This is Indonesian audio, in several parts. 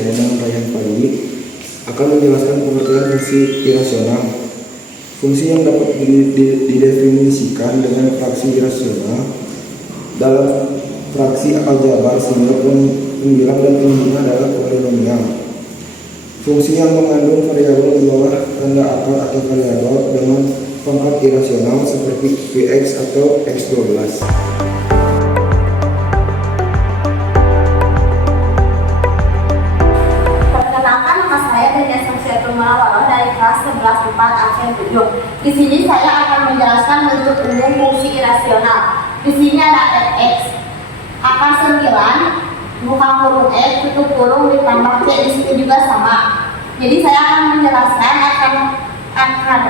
saya dengan Rayhan Fadli akan menjelaskan pengertian fungsi irasional. Fungsi yang dapat didefinisikan dengan fraksi irasional dalam fraksi aljabar sehingga pembilang dan pembilang adalah polinomial. Fungsi yang mengandung variabel di bawah tanda akar atau variabel dengan pangkat irasional seperti Vx atau X12. Dari kelas 11 4 absen 7. Di sini saya akan menjelaskan bentuk umum fungsi irasional. Di sini ada fx akar 9 buka kurung x tutup kurung ditambah c, di sini juga sama. Jadi saya akan menjelaskan akan akar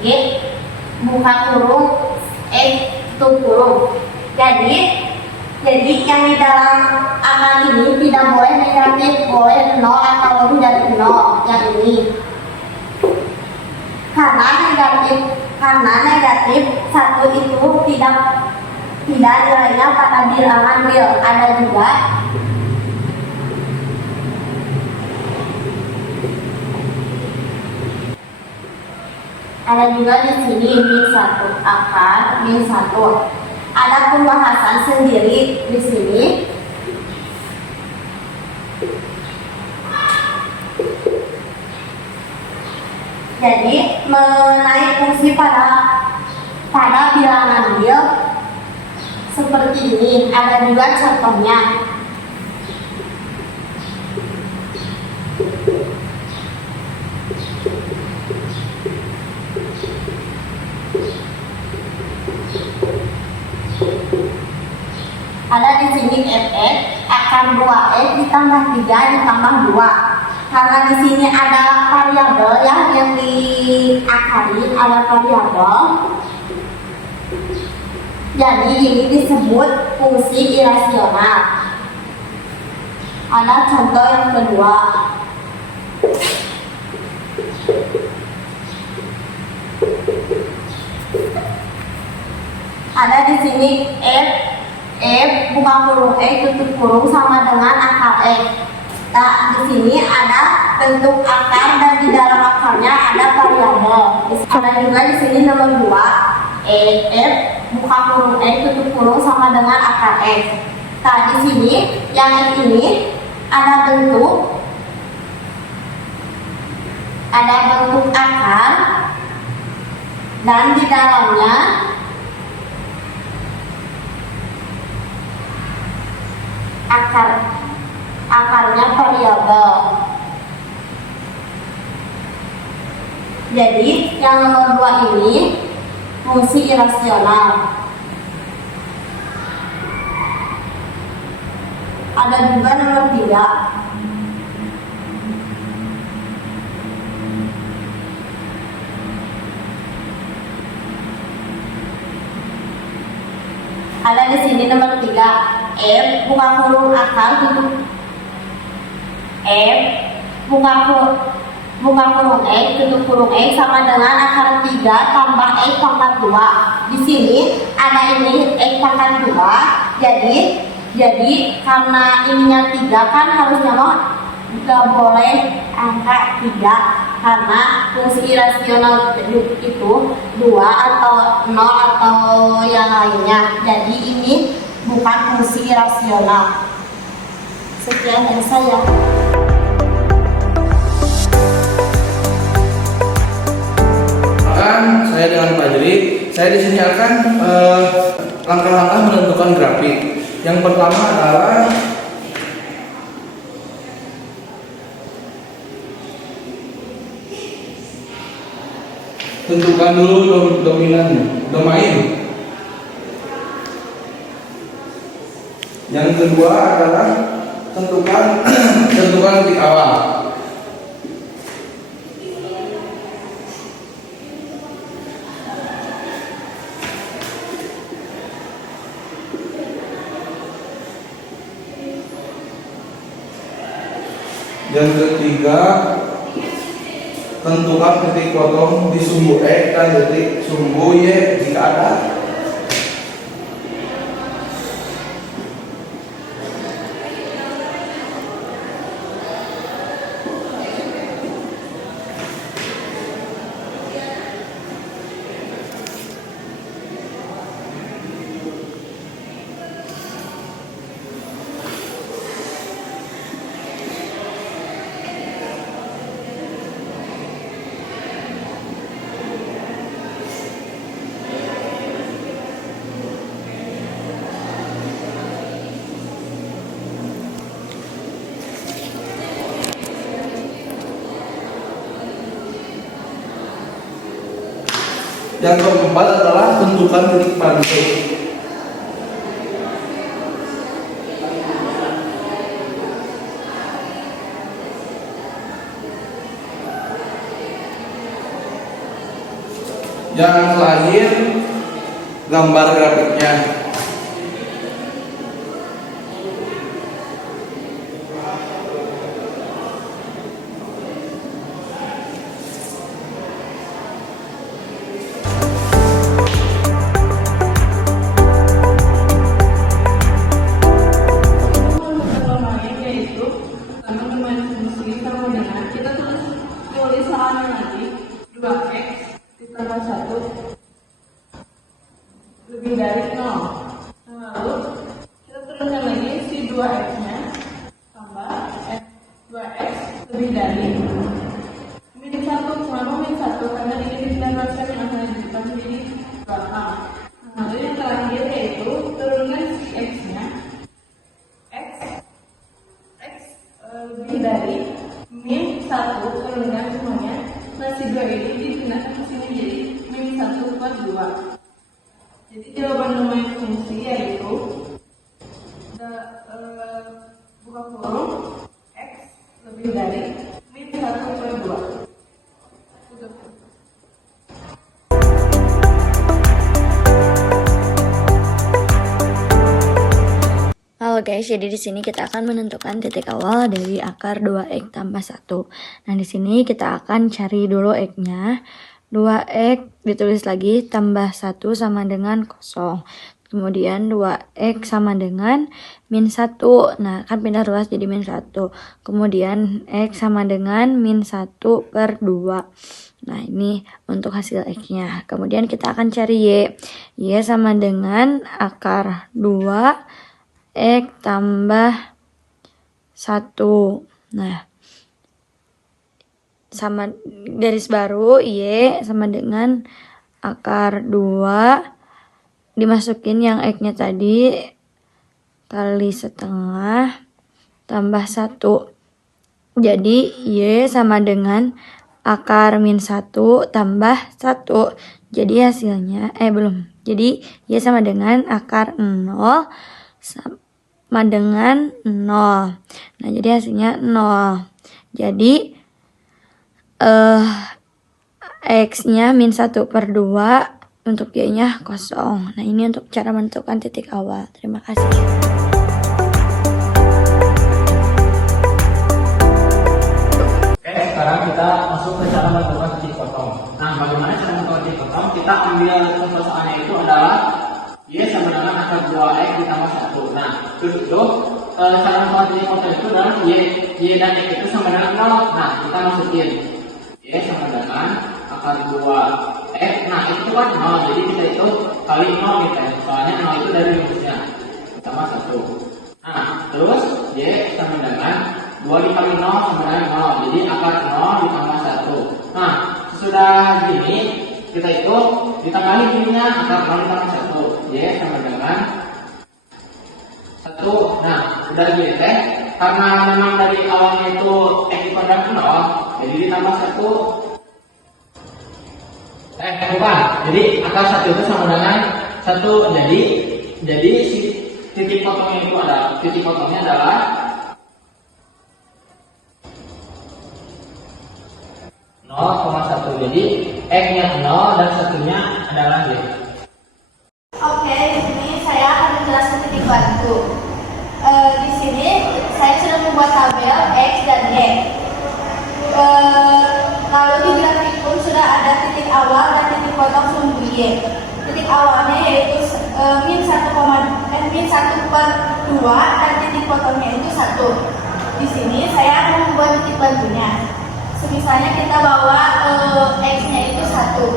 y buka kurung x tutup kurung. Jadi yang di dalam akar ini tidak boleh negatif, boleh 0 atau lebih dari 0 yang ini. Karena negatif satu itu tidak nilainya pada bilangan real. Ada juga di sini min 1 akar min 1. Ada pembahasan sendiri di sini. Jadi mengenai fungsi pada bilangan real seperti ini, ada juga contohnya. Ada di sini fx akan 2x ditambah 3 ditambah 2. Karena di sini ada variabel yang diakari, ada variabel. Jadi ini disebut fungsi irasional. Ada contoh yang kedua. Ada di sini f buka kurung x tutup kurung sama dengan akar x. Nah, di sini ada bentuk akar dan di dalam akarnya ada variabel. Ada juga di sini nomor 2 f buka kurung x tutup kurung sama dengan akar x. Nah, di sini yang ini ada bentuk akar dan di dalamnya akarnya variabel. Jadi yang nomor 2 ini fungsi irasional. Ada juga nomor 3. Ada di sini nomor 3 f buka kurung akar tutup f buka kurung x tutup kurung x sama dengan akar 3 tambah x pangkat 2. Di sini ada ini x pangkat 2. Jadi karena ininya 3 kan harusnya nggak boleh angka 3 karena fungsi irasional itu 2 atau 0 atau yang lainnya. Jadi ini bukan fungsi irasional. Sekian dari saya. Saya dengan Fadli. Saya di sini akan langkah-langkah menentukan grafik. Yang pertama adalah tentukan dulu domain. Yang kedua adalah tentukan titik awal. Yang ketiga, tentukan titik potong di sumbu X dan titik sumbu Y jika ada. Yang keempat adalah tentukan titik bantu. Yang terakhir, gambar grafiknya. Yaitu pertama bermain fungsi sama dengan kita tulis soalnya nanti 2x ditambah 1 lebih dari 0. Lalu kita turunkan lagi si 2x nya tambah 2x lebih dari min 1. Kenapa min 1? Karena ini ditambahkan yang akan dijadikan menjadi belakang. Lalu yang terakhir yaitu turunkan si x nya lebih dari min 1 turunkan semuanya. Nah, si 2 ini dipindahkan ke sini jadi min 1 per 2. Jadi jawaban domain fungsi yaitu buka kurung x lebih dari min 1 per 2. Halo guys, jadi di sini kita akan menentukan titik awal dari akar 2x tambah 1. Nah, di sini kita akan cari dulu x-nya. 2x ditulis lagi tambah 1 sama dengan 0. Kemudian 2x sama dengan min 1. Nah, kan pindah ruas jadi min 1. Kemudian x sama dengan min 1 per 2. Nah, ini untuk hasil x-nya. Kemudian kita akan cari y. Y sama dengan akar 2 x tambah 1. Nah, sama garis baru y sama dengan akar 2 dimasukin yang x-nya tadi kali setengah tambah 1. Jadi y sama dengan akar min 1 tambah 1. Jadi hasilnya belum. Jadi y sama dengan akar 0 sama dengan 0. Nah, jadi hasilnya 0. Jadi x-nya min 1 per 2, untuk y-nya 0. Nah, ini untuk cara menentukan titik awal. Terima kasih. Oke, sekarang kita masuk ke cara menentukan titik potong. Nah, bagaimana cara menentukan titik potong? Kita ambil contoh soalnya itu adalah y sama dengan akar 2x ditambah 1. Nah, terus itu cara menentukan titik potong itu adalah y dan x itu sama dengan 0. Nah, kita masukin y sama dengan akar 2x. Nah, itu kan 0, jadi kita itu kali 0 gitu ya. Soalnya 0 itu dari rumusnya ditambah 1. Nah, terus y sama dengan 2 dikali 0 sama dengan 0. Jadi akar 0 ditambah 1. Nah, sesudah gini kita itu ditambah ininya akar 0 ditambah 1. Y sama dengan 1. Nah, udah gini teh. Karena memang dari awalnya itu x dipandang 0, jadi ditambah 1. Bukan. Jadi akar 1 itu sama dengan 1. Jadi si titik potongnya adalah 0,1. Jadi x-nya 0 dan 1-nya adalah y. Oke, di sini saya akan menjelaskan titik bantu. Di sini saya sudah membuat tabel x dan y. Lalu di grafik pun sudah ada titik awal dan titik potong sumbu y. Titik awalnya yaitu min 1 per 2 dan titik potongnya itu 1. Di sini saya akan membuat titik bantunya. Misalnya kita bawa x-nya itu 1.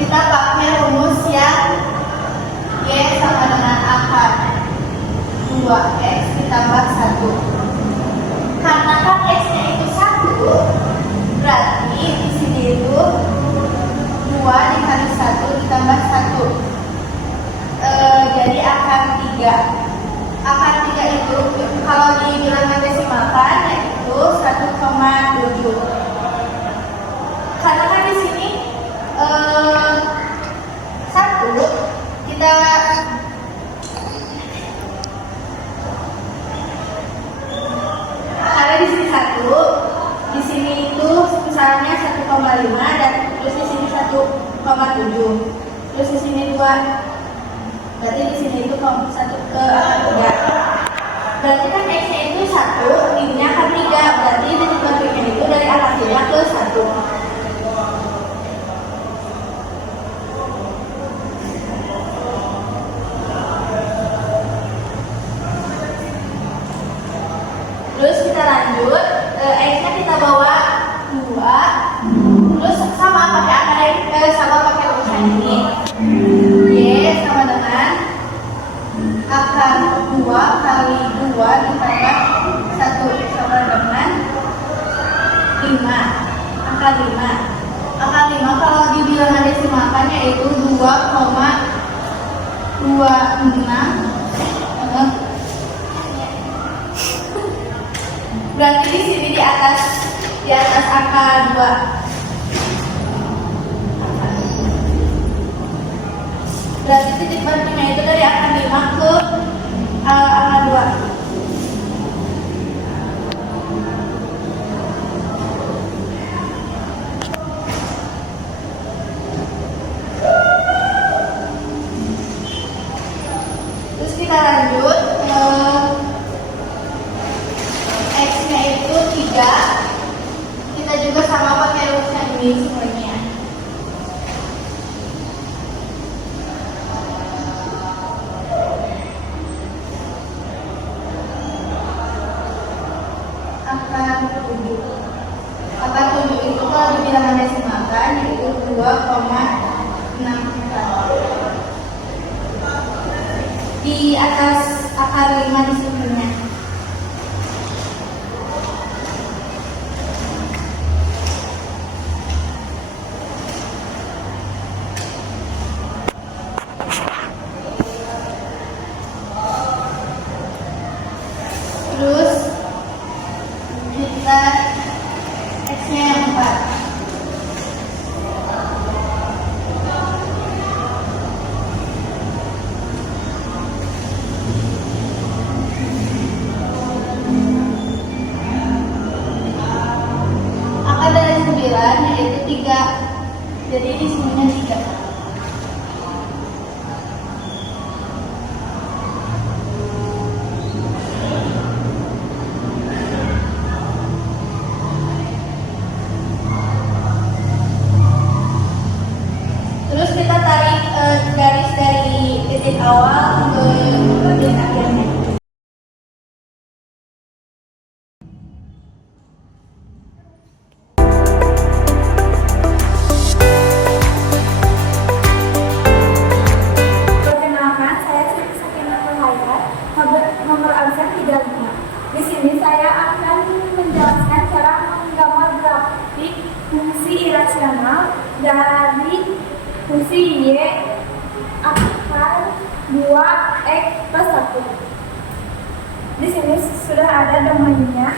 Kita pakai rumus yang y sama dengan akar 2x ditambah 1. Karena kan x-nya itu 1, berarti di sini itu 2 dikali 1 ditambah 1. Jadi akar 3. Akar 3 itu kalau dibilangkan desimalkan yaitu 1,7. Karena kan di sini misalnya 1,5 dan terus di sini 1,7. Terus di sini 2. Berarti di sini itu 1/3. Berarti kan X-nya itu 1, Y-nya kan 3. Berarti titik baliknya itu dari arah 3 ke 1. Terus kita lanjut, X-nya kita bawa 2. Terus sama pakai urusan ini. Y sama dengan akar 2 kali 2 ditambah 1 sama dengan 5. Akar 5. Akar 5 kalau dibilangan desimalkannya itu 2,26. Berarti di sini di atas angka 2. Berarti titik baliknya itu dari angka 5 ke angka 2. Terus kita lanjut, X-nya itu 3. Kita juga sama pakai rumusnya ini semuanya. Angka 7 itu kalau dibilangan desimalkan yaitu 2,64. Di atas akar 5 di sininya. Terus kita X-nya yang 4. Akar dari 9 yaitu 3. Jadi di sininya 3. Terus kita tarik garis dari titik awal ke bagian akhirnya. Perkenalkan, saya Siti Sakinah Nurhayat, nomor absen 35. Di sini saya akan menjelaskan cara menggambar grafik fungsi irasional dari fungsi Y akar 2X plus 1. Di sini sudah ada domainnya,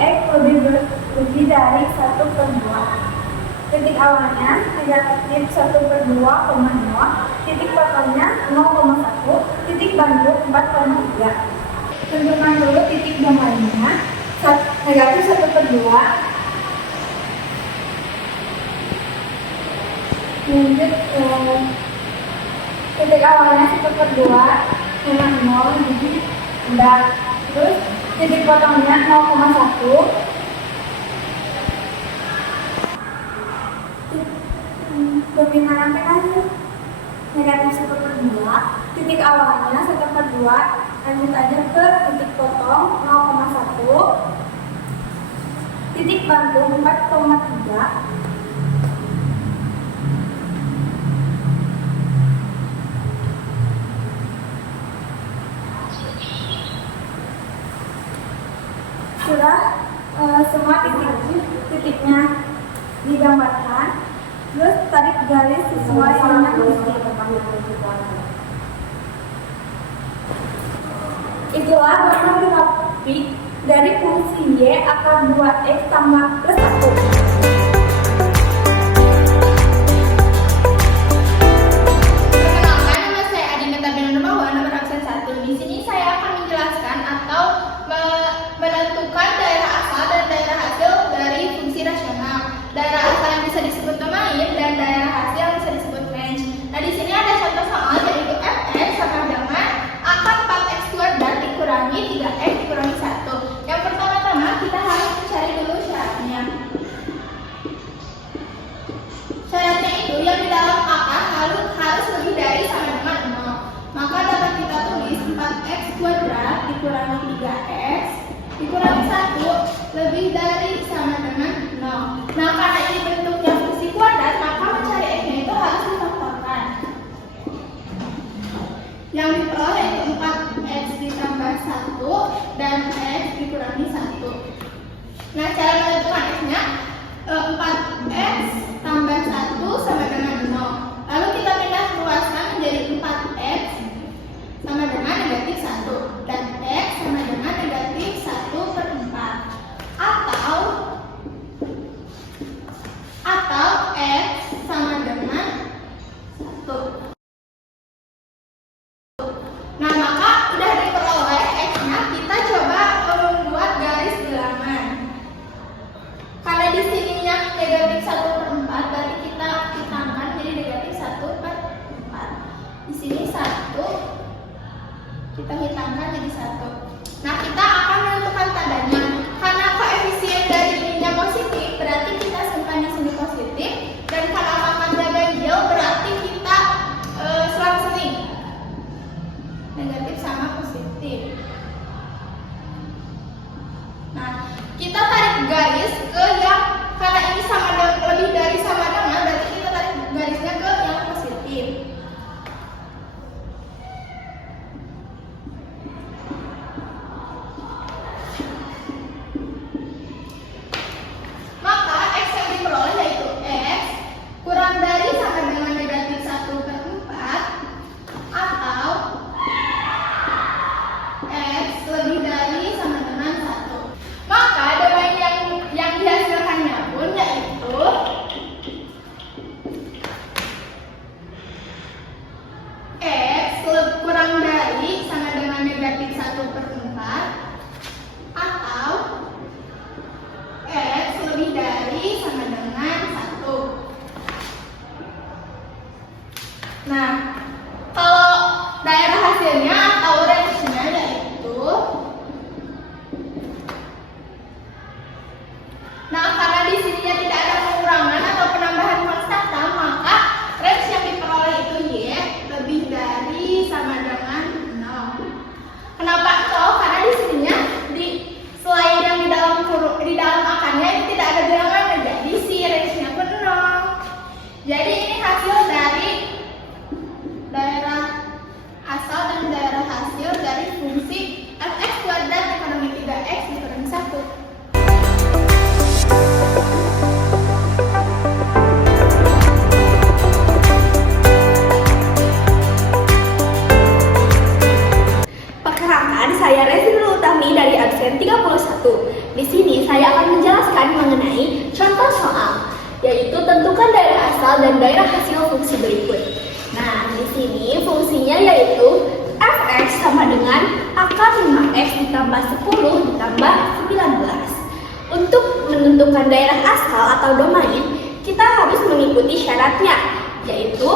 X lebih dari 1/2. Titik awalnya negatif 1/2,0, titik potongnya 0,1, titik bandul 4,3. Tentukan dulu titik domainnya, negatif 1/2. Lanjut titik awalnya 1/2 dengan 0 jadi rendah. Terus titik potongnya 0,1. Dominan kan negatif 1/2. Titik awalnya 1/2. Lanjut aja ke titik potong 0,1. Titik bantu 4,3. Sudah semua titiknya digambarkan, terus tarik garis sesuai dengan fungsi. Itulah gambar grafik dari fungsi Y akar 2X tambah plus 1. Perkenalkan, nama saya Adinda Tabina Nurbawa, nomor absen 1. Di sini saya akan menjelaskan atau menentukan daerah asal dan daerah hasil dari fungsi rasional. 3x dikurangi 1 lebih dari sama dengan 0. Nah, karena ini bentuknya fungsi kuadrat, maka mencari x-nya itu harus difaktorkan. Yang diperoleh itu 4x ditambah 1 dan x dikurangi 1. Nah, cara menentukan x-nya 4x tambah 1 sama dengan 0. Lalu kita pindah ruaskan menjadi 4x sama dengan negatif 1 dan x sama dengan negatif 1/4 atau x sama dengan 1. Nah, maka udah diperoleh x-nya, kita coba membuat garis bilangan. Karena di sininya negatif 1/4, berarti kita hitangkan jadi negatif 1/4. Di sini 1, kita hitangkan jadi 1. Nah, kita akan menentukan tandanya. Karena koefisien dari ininya positif, berarti kita simpan di sini positif. Dan karena pangkatnya ganjil, berarti kita selang-seling negatif sama positif. Nah, kita tarik garis ke yang, karena ini sama lebih dari sama dengan, berarti kita tarik garisnya ke yang positif. Maka x yang diperoleh yaitu x kurang dari sama dengan negatif 1/4 atau x lebih dari sama dengan 1. Maka domain yang dihasilkannya pun yaitu x kurang dari sama dengan negatif 1/4 atau x lebih dari sama dengan 1. Nah, kalau daerah hasilnya atau range-nya yaitu, nah karena di sininya tidak ada pengurangan atau penambahan konstanta, maka range yang diperoleh itu y lebih dari sama dengan 0. Kenapa 0? Karena di sininya selain yang di dalam akarnya itu tidak ada bilangan, jadi si range-nya pun 0. Jadi ini hasil dari daerah asal dan daerah hasil dari fungsi fx kuadrat dikurangi 3x dikurangi 1. Perkenalkan, saya Rezi Nurul Utami dari absen 31. Di sini saya akan menjelaskan mengenai contoh soal, yaitu tentukan daerah asal dan daerah hasil fungsi berikut. Nah, di sini fungsinya yaitu fx sama dengan akar 5x ditambah 10 ditambah 19. Untuk menentukan daerah asal atau domain, kita harus mengikuti syaratnya, yaitu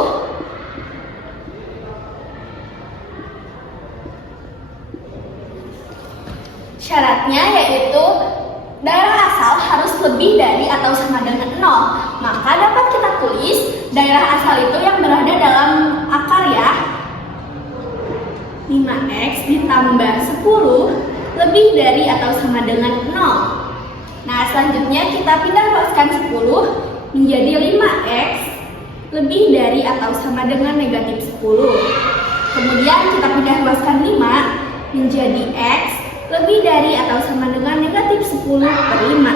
daerah asal harus lebih dari atau sama dengan 0. Maka dapat kita tulis daerah asal itu yang berada dalam akar ya, 5x ditambah 10 lebih dari atau sama dengan 0. Nah, selanjutnya kita pindah ruaskan 10 menjadi 5x lebih dari atau sama dengan negatif 10. Kemudian kita pindah ruaskan 5 menjadi x lebih dari atau sama dengan negatif 10/5.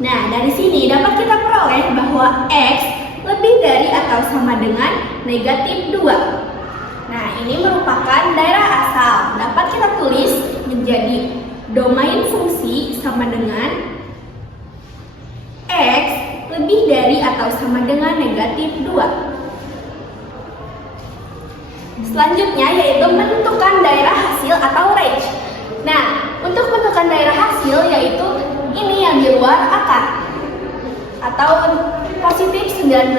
Nah, dari sini dapat kita peroleh bahwa x lebih dari atau sama dengan negatif 2. Nah, ini merupakan daerah asal. Dapat kita tulis menjadi domain fungsi sama dengan x lebih dari atau sama dengan negatif 2. Selanjutnya yaitu menentukan daerah hasil atau range. Nah, untuk menentukan daerah hasil yaitu ini yang di luar akar atau positif 19.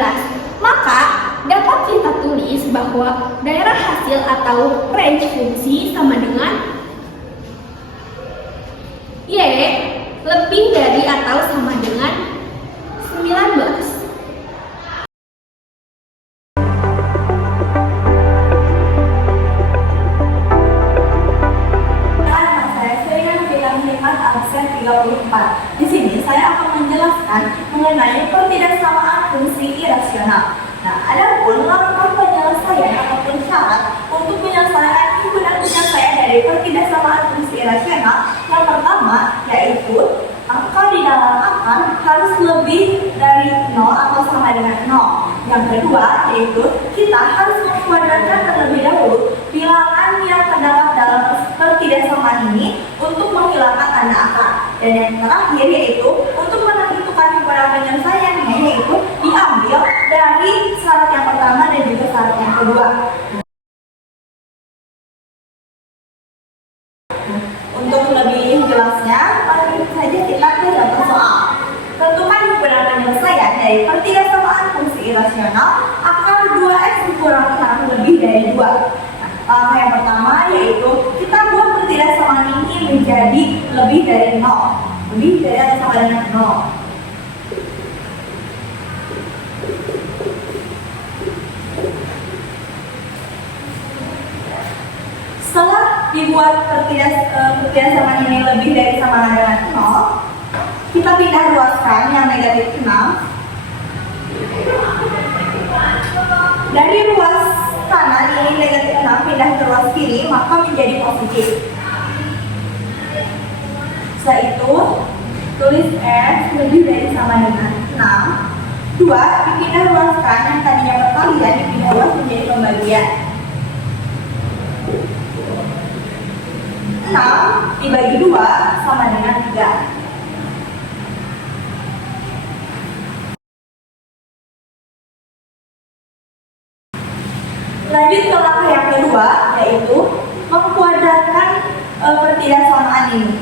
Maka dapat kita tulis bahwa daerah hasil atau range fungsi sama dengan y lebih dari atau sama dengan 19. 34. Di sini saya akan menjelaskan mengenai pertidaksamaan fungsi irasional. Nah, adapun langkah penyelesaian ataupun syarat untuk penyelesaian himpunan penyelesaian dari pertidaksamaan fungsi irasional yang pertama yaitu angka di dalam akar harus lebih dari 0 atau sama dengan 0. Yang kedua yaitu kita harus mengkuadratkan terlebih dahulu bilangan yang terdapat dalam pertidaksamaan ini untuk menghilangkan tanda akar. Dan yang terakhir yaitu untuk menentukan himpunan penyelesaiannya yaitu diambil dari syarat yang pertama dan juga syarat yang kedua. Untuk lebih jelasnya, mari saja kita ke contoh soal. Tentukan himpunan penyelesaian dari pertidaksamaan fungsi irasional akar 2x dikurangi lebih dari 2. Langkah yang pertama yaitu kita buat pertidaksamaan ini menjadi lebih dari 0. Lebih dari atau sama dengan 0. Setelah dibuat pertidaksamaan ini lebih dari sama dengan 0, kita pindah ruaskan yang negatif 6. Dari ruas kanan ini negatif 6 pindah ke ruas kiri, maka menjadi positif. Setelah itu, tulis X lebih dari sama dengan 6. 2 dipindah ruaskan yang tadinya perkalian dipindah ruas menjadi pembagian. 6 dibagi 2 sama dengan 3. Lanjut ke langkah yang kedua, yaitu mengkuadratkan pertidaksamaan ini.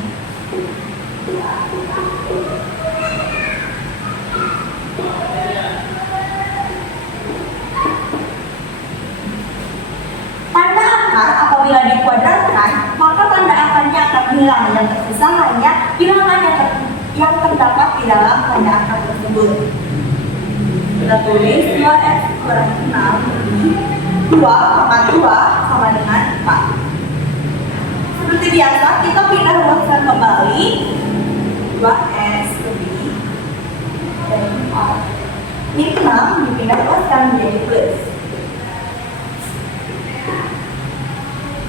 Tanda akar apabila dikuadratkan, maka tanda akarnya akan hilang dan tersisa hanya bilangan yang terdapat di dalam tanda akar tersebut. Kita tulis 2x kurang 6 2 pangkat 2 sama dengan 4. Seperti biasa, kita pindah ruaskan kembali 2x lebih dari 4. Ini 6 dipindah ruaskan menjadi plus.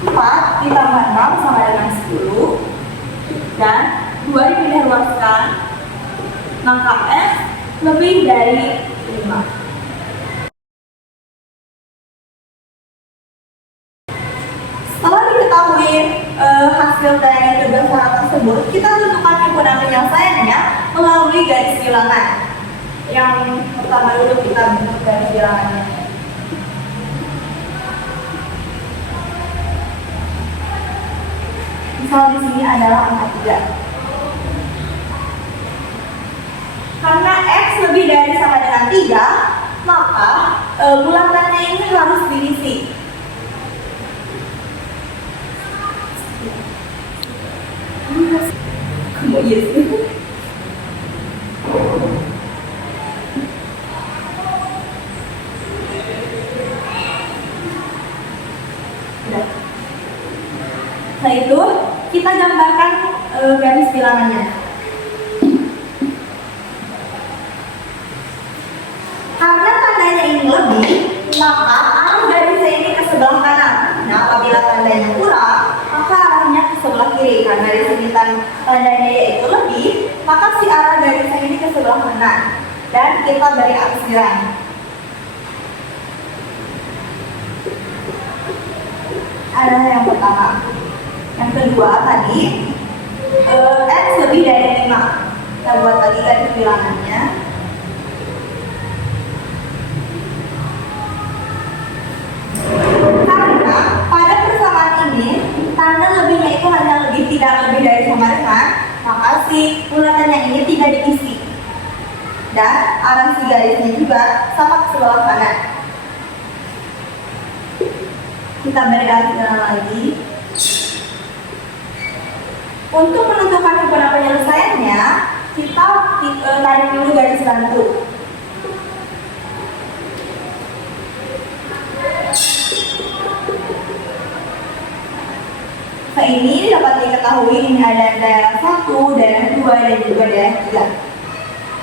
4 ditambah 6 sama dengan 10. Dan 2 dipindah ruaskan, maka x lebih dari 5. Setelah diketahui hasil dari kedua syarat tersebut, kita tentukan himpunan penyelesaiannya melalui garis bilangan. Yang pertama dulu kita bentuk garis bilangannya. Misal di sini adalah angka 3. Karena X lebih dari sama dengan 3, maka bulatannya ini harus diisi. Yes. Setelah itu kita gambarkan garis bilangannya. Karena tandanya ini lebih, maka arah garisnya ini ke sebelah kanan. Nah, apabila tandanya kurang, maka arahnya ke sebelah kiri. Karena di sini tandanya yaitu lebih, maka si arah garisnya ini ke sebelah kanan. Dan kita beri arsiran. Arah yang pertama. Yang kedua tadi X lebih dari 5. Kita buat lagi garis bilangannya. Karena pada persamaan ini tanda lebihnya itu hanya lebih, tidak lebih dari sama dengan, maka si bulatan yang ini tidak diisi. Dan arah si garisnya juga sama ke sebelah kanan. Kita beri arsiran lagi. Untuk menentukan himpunan penyelesaiannya, kita tarik dulu garis bantu. ini dapat diketahui ini ada daerah 1, daerah 2, dan juga daerah 3.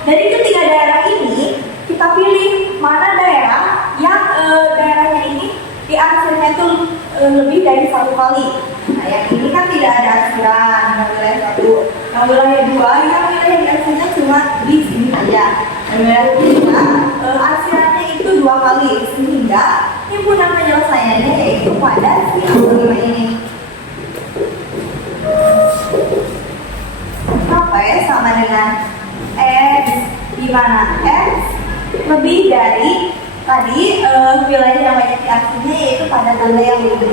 Dari ketiga daerah ini, kita pilih mana daerah yang daerahnya ini diarsirnya itu lebih dari 1 kali. Nah, yang ini kan tidak ada arsiran, yang wilayah 1. Yang wilayah 2, yang wilayah diarsirnya cuma di sini saja. Dan wilayah 3, arsirannya itu 2 kali, sehingga himpunan penyelesaiannya yaitu pada si angka 5 ini. Sampai sama dengan X, di mana X lebih dari tadi wilayah yang banyak diarsirnya yaitu pada tanda yang lebih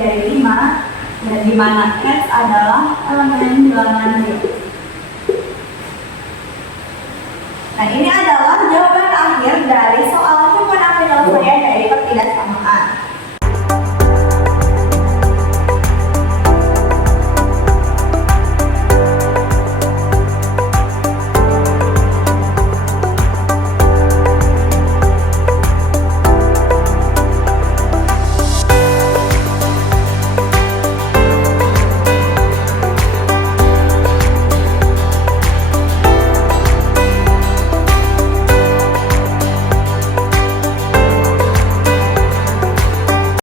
dari 5, dan di mana X adalah elemen bilangan Y. Nah, ini adalah